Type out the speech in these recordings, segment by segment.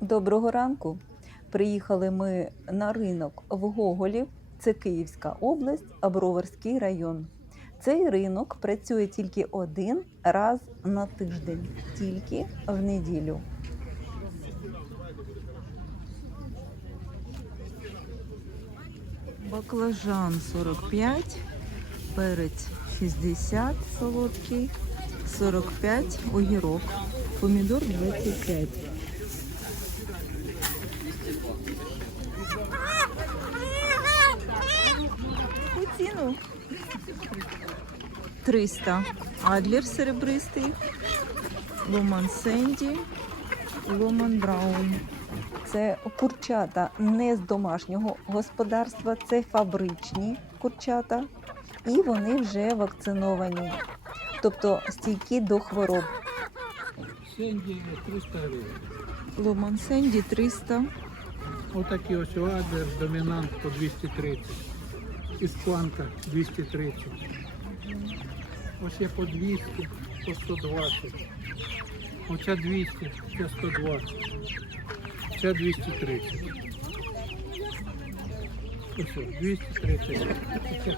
Доброго ранку. Приїхали ми на ринок в Гоголів. Це Київська область, Броварський район. Цей ринок працює тільки один раз на тиждень, тільки в неділю. Баклажан 45, перець 60 солодкий, 45 огірок, помідор 25. Яку ціну? 300. Адлер серебристий, Ломан Сенді, Ломан Браун. Це курчата не з домашнього господарства, це фабричні курчата, і вони вже вакциновані, тобто стійкі до хвороб. Сенді 300 гривень. Ломан Сенді 300. Отакі ось Адер, домінант по 230. Іспанка 230. Ось є по 200, по 120. Оця 200, ця 120. Ця 230. Ось 230. Це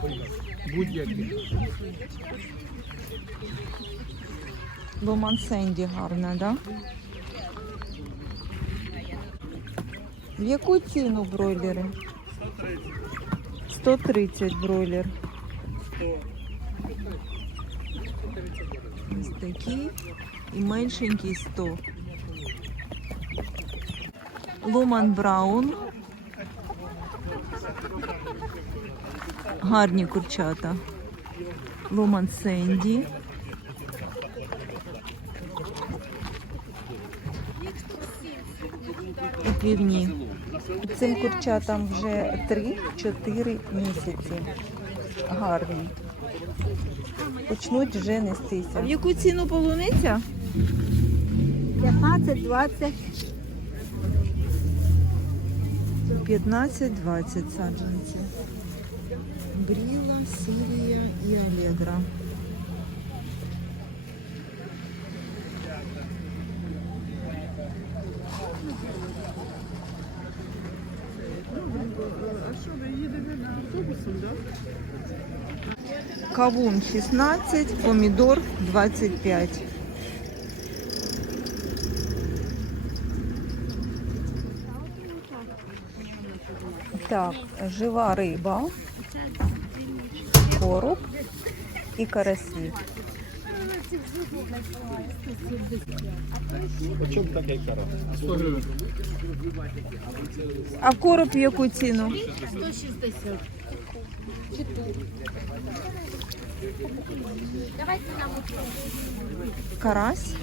будь-які. Ломан Сенді гарна, да? В яку ціну бройлери? 130 бройлер. Ось такий і меншенький 100. Ломан Браун. Гарні курчата. Ломан Сенді. Півні. Цим курчатам вже 3-4 місяці. Гарні. Почнуть вже нестися. В яку ціну полуниця? 15, 20. 15-20 саджанців. Бріла, Сирія і Алегра. Кавун 16, помідор 25. Так, жива риба, короб і карасі. Чому такий карась? 100 гривень. А короб яку ціну? 160. Карась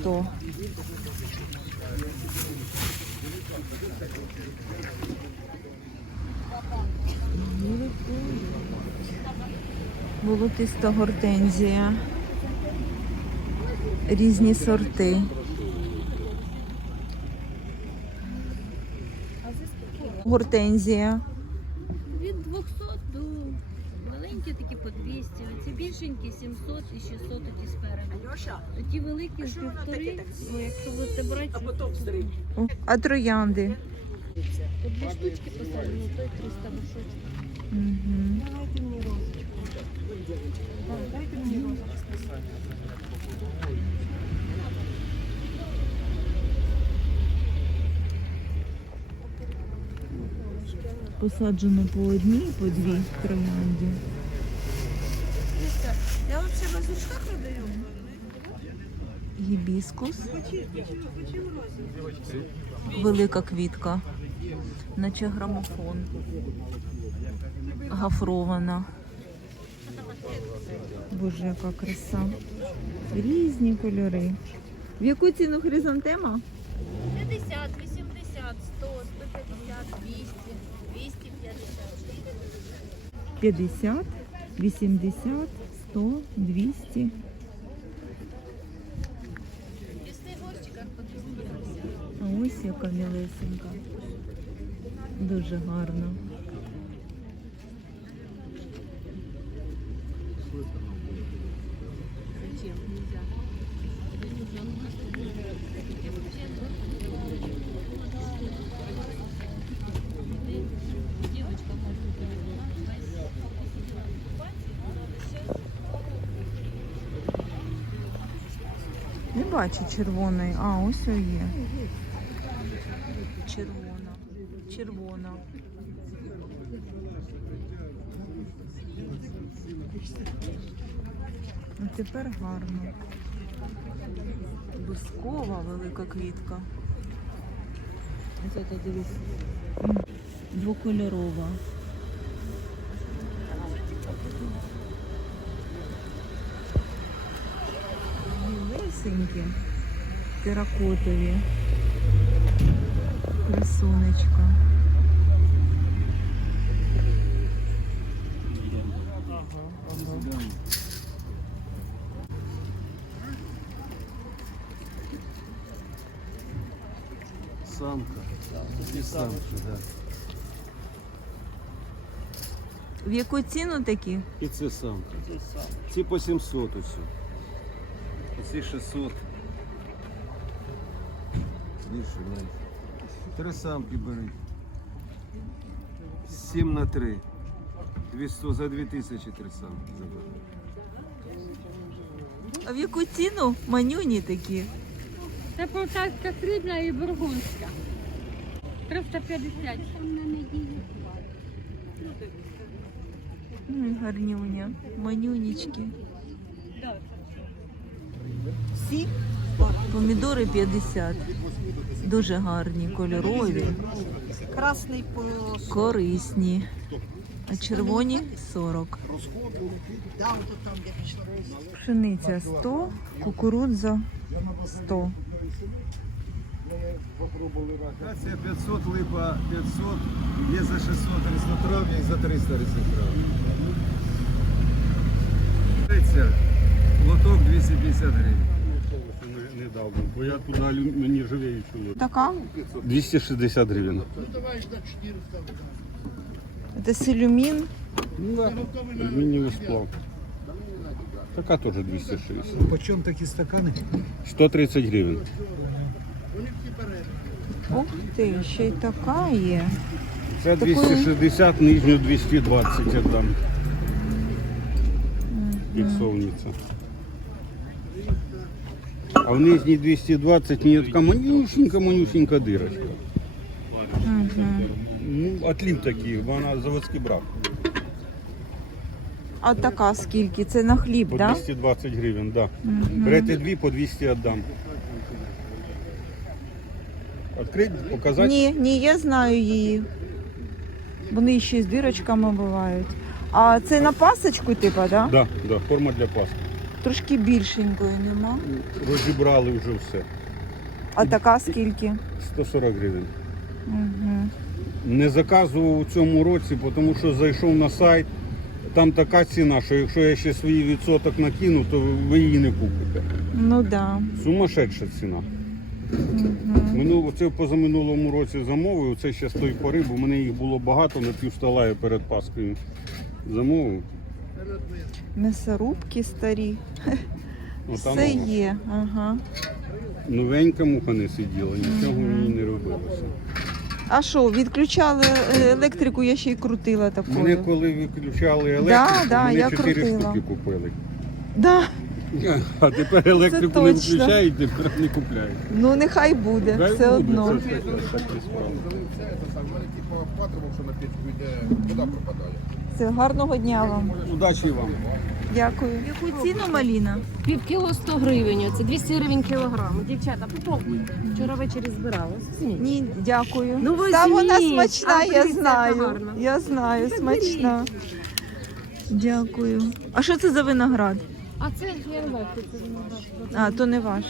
100. Болотиста гортензія. Різні сорти. Гортензія. Від 200 до маленькі такі по 200, оці більшенькі 700 і 600 оті спереду. Ті великі з півтори, ну, якщо будете брати, А троянди. по дві штучки посадимо, то й 300 мішочок. Угу. Посаджено по одній, по дві троянді. Я вообще в возушках продаю. Гібіскус. Велика квітка. Наче грамофон. Гафрована. Боже, яка краса. Різні кольори. В яку ціну хризантема? 50, 80, 100, 150, 200, 250. 50, 80, 100, 200. В пісних горщиках по 250. А ось яка мілесенька. Дуже гарна. Бачу червоної. А, ось є. Червона. Червона. Ну, тепер гарно. Бускова велика квітка. Ось це дивись. Двокольорова. Лесенькі, теракотові. Красунечка. Самка. І самка, да. В яку ціну такі? І це самка. Ці по 700 усе. Оці 600. Більше, менше. Три самки бери. 7 на 3. 200 за 2000 три самки забери. А в яку ціну манюні такі? Це полтавська срібна і бургундська. 350. Ну і гарнюня. Манюнічки. Всі помідори 50. Дуже гарні, кольорові, Красний по корисні. А червоні 40. Пшениця 100, кукурудза 100. Акація 500, липа 500, є за 600 різнотрав'я і за 300 різнотрав'я. Лоток 250 гривень. Дав, би, бо я туди мені живе чоловік. Така? 260 гривень. Це силюмін. Ну, да. Алюмінієвий сплав. Така теж 260. Почем такі стакани? 130 гривень. Ух ти, ще й така є. Це 260, нижню 220 я дам. Підсовниця. А в нижній 220 мені така манюсенька, манюсенька дирочка. Угу. Ну, отлів такий, вона заводський брак. А така скільки? Це на хліб, По так? Да? 220 гривень, так. Да. Берете дві, по 200 віддам. Відкрити, показати? Ні, ні, я знаю її. Вони ще з дирочками бувають. А це на пасочку, типа, да? Да, да, форма для паски. Трошки більшенької нема. Розібрали вже все. А така скільки? 140 гривень. Угу. Не заказував у цьому році, тому що зайшов на сайт. Там така ціна, що якщо я ще свій відсоток накину, то ви її не купите. Ну да. Сумасшедша ціна. Угу. Минуло це позаминулому році замовив. Це ще з тої пори, бо в мене їх було багато на півстола я перед Паскою замовив. М'ясорубки старі. Ну, там Все є. Ага. новенька муха не сиділа, нічого мені не робилося. А що, відключали е, електрику, я ще й крутила такою. Мене коли виключали електрику, Да, да, мене я 4 крутила. штуки купили. Да. А тепер електрику не точно. включають, тепер не купляють. Ну нехай буде, Дай все буде, одно. Це ж таке, такі справи. Все, гарного дня вам. Удачі вам. Дякую. Яку ціну маліна? Пів кіло 100 гривень, це 200 гривень кілограм. Дівчата, попробуйте. Вчора ввечері збирала. Ні, дякую. Ну, Та вона смачна, я знаю. гарна. Я знаю, смачна. Дякую. А що це за виноград? А це я не це виноград. А, то не ваш.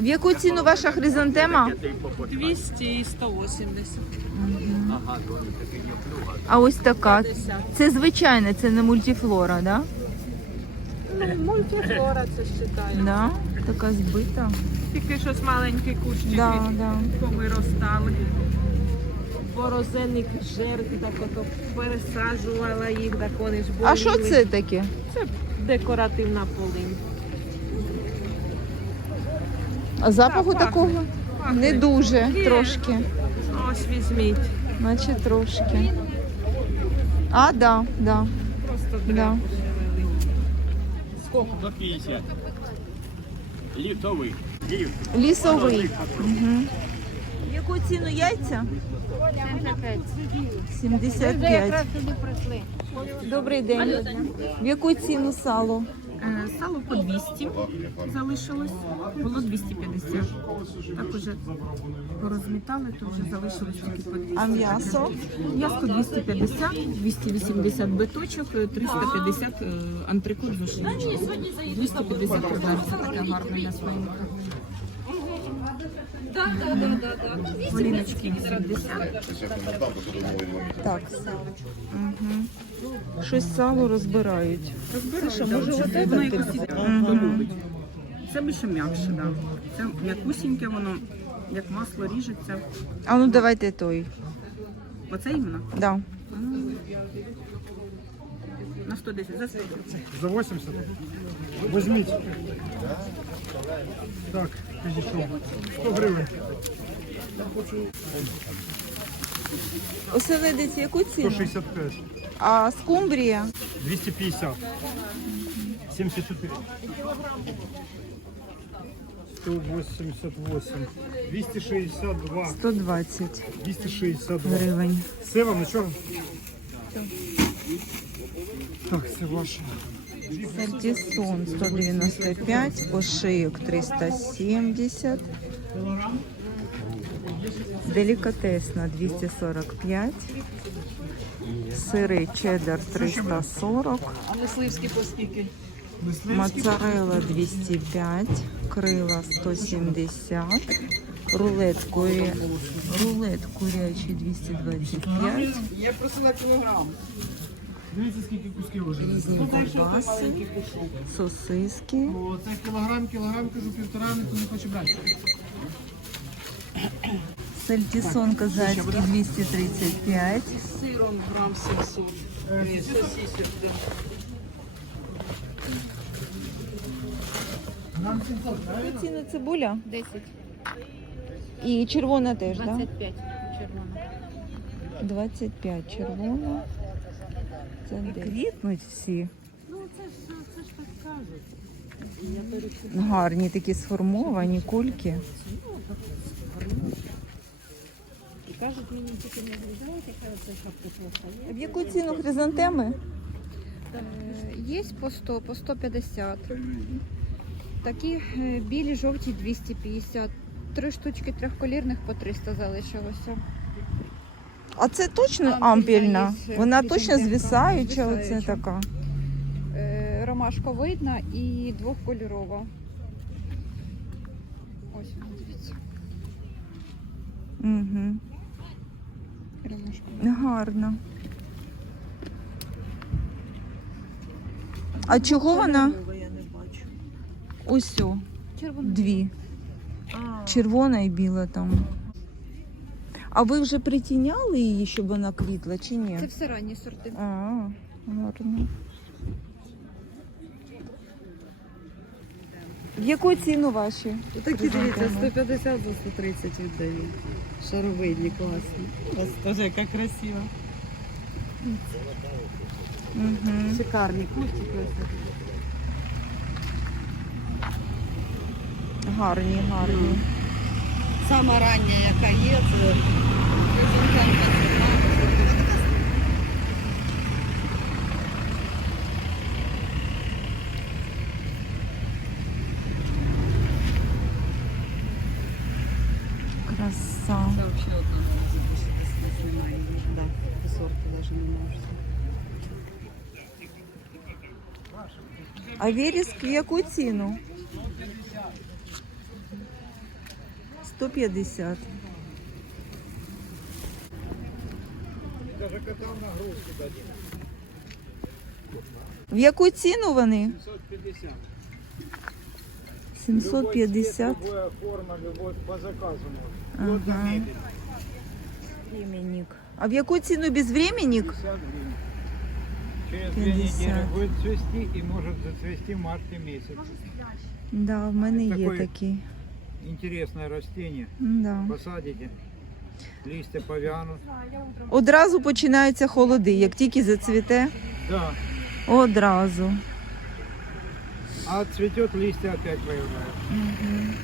В яку ціну ваша хризантема? 200 і 180. А ось така. Це звичайне, це не мультифлора, да? Ну, мультифлора це вважаю. Да? Така збита. Тільки щось маленькі кущики Да, да. повиростали. Борозенник жерти, так ото пересаджувала їх, так вони ж були. А що це таке? Це декоративна полинь. А запаху пахне. такого? Пахне. Не дуже, Є. трошки. Ось візьміть. Значить трошки. А, да, да. Просто Да. дребушевели. За 50. Літовий. Лісовий. Угу. Яку ціну яйця? 75. Добрий день. В яку ціну сало? Е, Сало по 200 залишилось, було 250. Так уже порозмітали, то вже залишилось тільки по 200. А м'ясо? М'ясо 250, 280 биточок, е, 350 е, антрикот з 250 удар, це таке гарне м'ясо. Оліночки 80. Так. Угу. Щось сало розбирають. Слушай, може вот это ти? якось Мгм. любить. Це більше м'якше, да. Це м'якусіньке, воно як масло ріжеться. А ну давайте той. Оце іменно Да. на 110. За 100. За 80? Возьміть. Так, підійшов. 100 гривень. Оселедець яку ціну? 165. А скумбрія? 250. 74. 188. 262. 120 262. гривень. Це вам на чого? Так, це ваше. Сальтісон 195, ошийок 370, делікатесна 245, сири чеддер 340, А мисливські по скільки? моцарелла 205, крила 170, рулет, куря... рулет курячий 225, Я просила кілограм. Дивіться, скільки кусків вже. різні ковбаси, сосиски. О, це кілограм, кілограм, кажу, півтора, ніхто не хоче брати. Сальтісон казацький 235. З сиром грам 700. Ні, сосисок. да. Ціна цибуля 10, і червона теж, так? 25 червона. 25 червона. Це квітнуть всі. Гарні такі сформовані кульки. В яку ціну хризантеми? Є по 100, по 150. Такі е, білі, жовті 250. Три штучки трьохколірних по 300 залишилося. А це точно Ампільна ампільна? Вона точно звисаюча, оце така. Е, Ромашковидна і двохкольорова. Ось вона, дивіться. Угу. Ромашковидна. Гарно. А чого вона? Я не бачу. Ось дві. Червона і біла там. А ви вже притіняли її, щоб вона квітла, чи ні? Це все ранні сорти. А, гарно. В яку ціну ваші? Такі дивіться, 150 за 130 віддаю. Шаровидні класні. Ось теж яка красива. Угу. Шикарні кустики. Гарні, гарні. Сама рання, яка є, це хризантемка зелена. Краса. Це взагалі одна більше немає. Да, по сорту навіть не можу. А вереск в яку ціну? 150. В яку ціну вони? 750. Любая форма, любой по заказу. Ага. Временник. А в яку ціну безвременник? 50 гривен. Через 50. две недели будет цвести и может зацвести в марте месяце. Да, в мене є такі. Интересное растение. Да. Посадите. листя повянут. Одразу починаються холоди, як тільки зацвіте, Да. одразу. А цветет, листья опять появляются.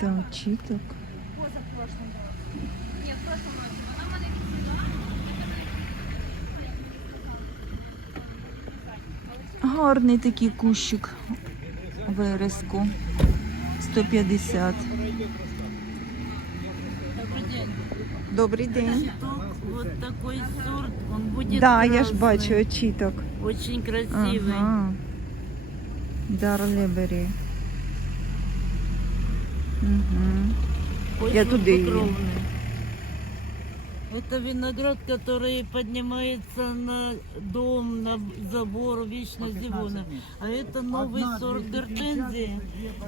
Так, чіток. Гарний такий кущик вереску. 150. Добрий день. Вот такой сорт, он будет Да, я ж бачу очіток. Очень красивый. Ага. Дарлебері. Угу. Я туда и- покровный. Это виноград, который поднимается на дом, на забор, вечно зеленый. А это новый сорт гортензии,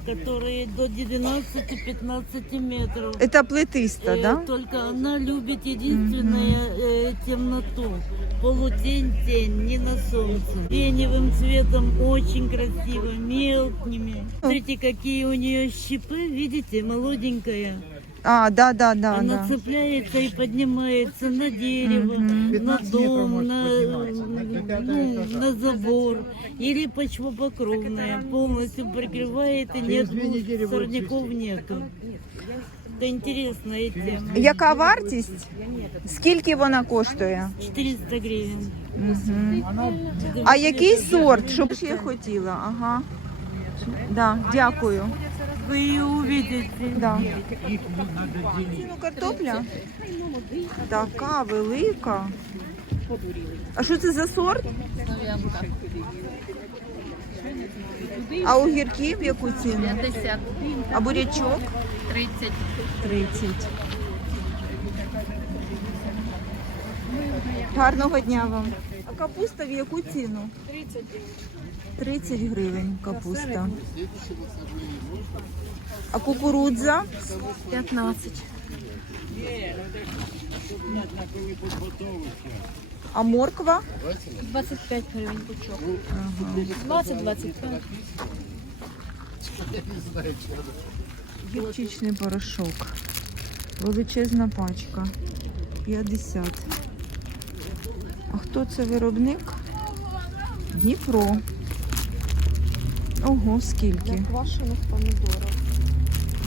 который до 12-15 метров. Это плетиста, Э, да? Только она любит единственное э, темноту. Полутень-тень, не на солнце. Сиреневым цветом очень красиво, мелкими. Смотрите, какие у нее щипы, видите, молоденькая. А, да, да, да, Она да. цепляется и поднимается на дерево, Мгм. на дом, на, ну, на забор. Или почвопокровная. Полностью прикрывает и нет сорняков нету. Это интересная тема. Яка вартість? Скільки вона коштує? 400 гривен. Угу. А який сорт? Щоб ще я хотіла? Ага. Да, дякую. Вы ее увидите. Да. Ну, картопля? Така велика. А що це за сорт? А огірки в яку ціну? 50, А бурячок? 30. 30. Гарного дня вам. А капуста в яку ціну? 30. 30 гривень капуста. А кукурудза? 15. А морква? 25 гривень пучок. Ага. 20-25. Гірчичний порошок. Величезна пачка. 50. А хто це виробник? Дніпро. Ого, скільки? Квашених помідорів.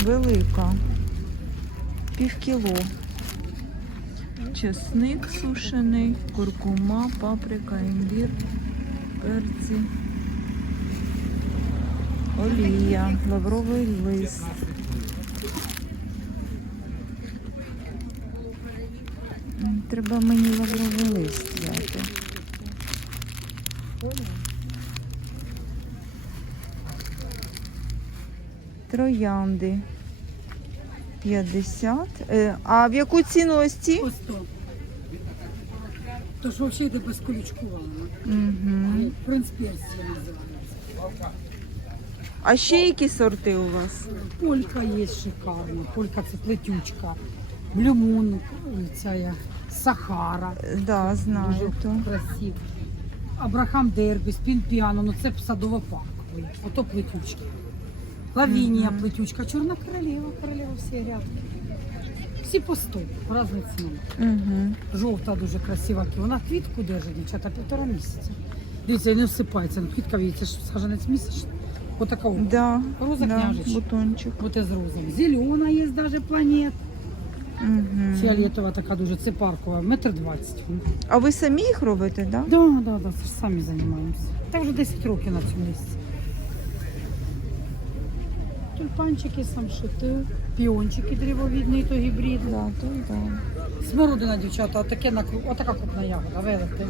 Велика. Пів кіло. Чесник сушений, куркума, паприка, імбір, перці. Олія, лавровий лист. Треба мені лавровий лист взяти. Троянди. 50. Е, А в яку ціну ось ці? По 100. То взагалі йде без колючкування. Угу. Принц Персія називається. А ще які сорти у вас? Полька є шикарна. Полька це плетючка. Блюмун, ця я, Сахара. Е, Да, знаю. Дуже То. красиво. Абрахам Дербі, Спін Піано, ну це садово парковий. Ото плетючка. Лавінія Мгм. плетючка, Чорна королева, королева всі рядки. Всі по 100, різні ціни. Угу. Жовта дуже красива. Вона квітку держить, дівчата, півтора місяця. Дивіться, і не всипається. Ну, квітка, видите, ж саженець місячний. Отака от. Да, Роза да, княжич. бутончик. Вот из розового. Зелена есть даже планет. Угу. Фіолетова така дуже, це паркова, метр двадцять. А ви самі їх робите, да? Да, да, да, це ж самі займаємося. Та вже 10 років на цьому місці. Тюльпанчики самшити, піончики древовідний, то гібрид. Да, то да. Смородина, дівчата, отаке на кру- отака крупна ягода, велика.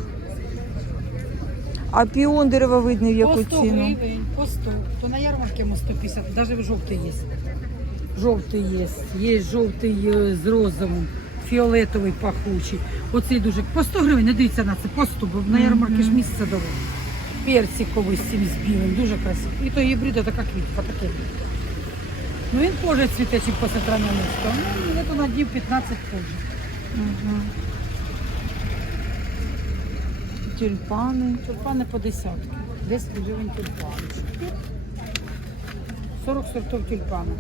А піон деревовидний в По яку 100 ціну? гривень, по 100. То на ярмарці йому 150, навіть жовтий є. Жовтий є, є жовтий е, з розовим, фіолетовий пахучий. Оцей дуже. По 100 гривень, не дивіться на це, по 100, бо на ярмарці ж місце довго. Персиковий з цим з білим, дуже красивий. І то гібрида така квітка, таке. Ну він позже цвіте, чим по центральному місту. Ну, це на днів 15 позже. Угу. Тюльпани. Тюльпани по десятки. 10 гривень тюльпани. 40 сортів тюльпани.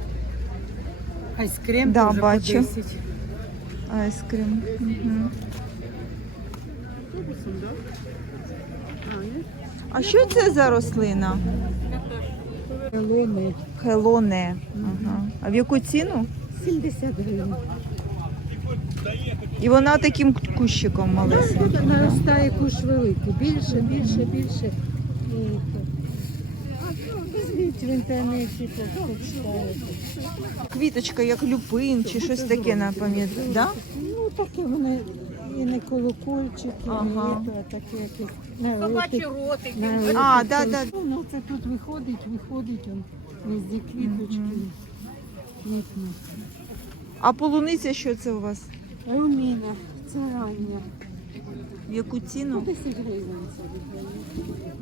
Айскрем Да, теж бачу. по 10. Айскрім. Угу. А що це за рослина? Лони Хелоне. Ага. А в яку ціну? 70 гривень. І вона таким кущиком малесеньким. Тут наростає куш великий. Більше, більше, більше. Візьміть в інтернеті, почитаєте. Квіточка, як люпин чи щось таке на пам'ятаю. Да? Ну, таке вони і не колокольчики, Ага. і не таке якесь. Собачі ротики. А, да, да. Ну, це тут виходить, виходить, он, везде квіточки. Квітне. А полуниця що це у вас? Руміна, це рання. В яку ціну? 10 гривень це віддає.